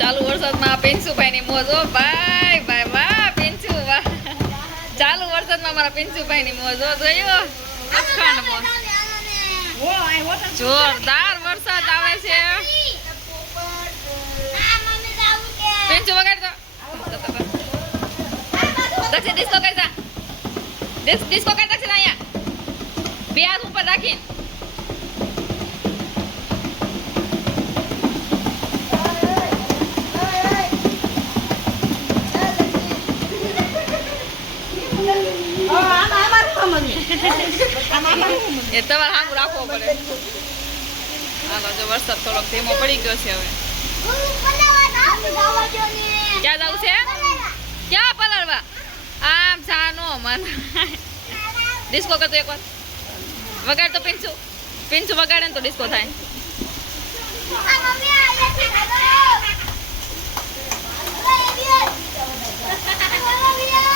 चालू वर्षात मा पिंचू पाहिजे mojo bye bye bye Pinchoo बा चालू वर्षात मा मला पिंचू पाहिजे मोजो जयो जोरदार वर्षात आवे छे पिंचू वगैरे दक्षिण दिसतो काय दिस दिसतो काय दक्षिण आया बिया ऊपर दाखिन તમામે એ તોલમ રાખવું પડે આ તો જો વરસાદ થોડો ધીમો પડી ગયો છે હવે કોને પલાળવા આવજો ને ક્યાં જાવ છે ક્યાં પલાળવા આમ ચાનો અમાર ડિસ્કો કર તો એકવાર વગાડ તો પિનસ પિનસ વગાડે તો ડિસ્કો થાય આ મમ્મી